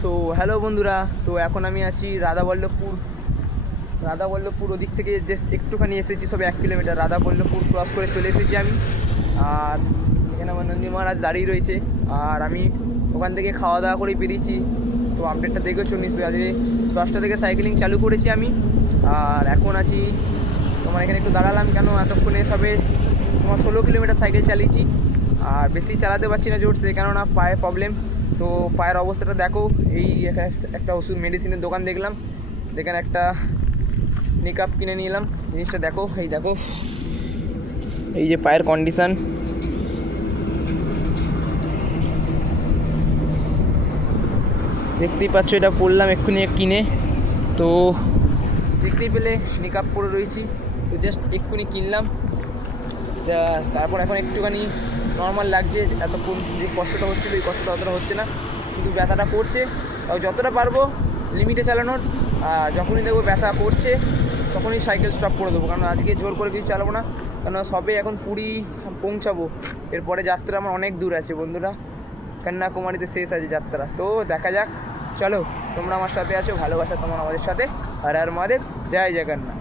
So hello বন্ধুরা, তো এখন আমি আছি রাধাবল্লভপুর ওদিক থেকে জাস্ট একটুখানি এসেছি, সবে 1 কিলোমিটার। রাধাবল্লভপুর ক্রস করে চলে এসেছি আমি। আর এখানে আমার নন্দী মহারাজ দাঁড়িয়ে রয়েছে, আর আমি ওখান থেকে খাওয়া দাওয়া করেই বেরিয়েছি। তো আপডেটটা দেখেছো নিশ্চয়ই, আজকে 10টা থেকে সাইকেলিং চালু করেছি আমি। আর এখন আছি তোমার এখানে একটু দাঁড়ালাম, কেন এতক্ষণে সবে তোমার 16 কিলোমিটার সাইকেল চালিয়েছি। আর বেশি চালাতে পারছি না জোরসে, কেননা পায়ে প্রবলেম। তো পায়ের অবস্থাটা দেখো। এই এখানে একটা ওষুধ মেডিসিনের দোকান দেখলাম, যেখানে একটা নিকাপ কিনে নিলাম। জিনিসটা দেখো, এই দেখো এই যে পায়ের কন্ডিশান। দেখতেই পাচ্ছ, এটা পড়লাম এক্ষুনি কিনে। তো দেখতেই পেলে নিকাপ পরে রয়েছি, তো জাস্ট এক্ষুনি কিনলাম। তারপর এখন একটুখানি নর্মাল লাগছে। এতক্ষণ যে কষ্টটা হচ্ছিলো, এই কষ্টটা অতটা হচ্ছে না, কিন্তু ব্যথাটা করছে। তাও যতটা পারবো লিমিটে চালানোর। আর যখনই দেখবো ব্যথা করছে তখনই সাইকেল স্টপ করে দেবো, কারণ আজকে জোর করে কিছু চালাবো না। কারণ সবে এখন পুরী পৌঁছাবো, এরপরে যাত্রা আমার অনেক দূর আছে বন্ধুরা। কন্যাকুমারীতে শেষ আছে যাত্রা, তো দেখা যাক। চলো, তোমরা আমার সাথে আছো, ভালোবাসা তোমার আমাদের সাথে। হর হর মহাদেব, জয় জগন্নাথ।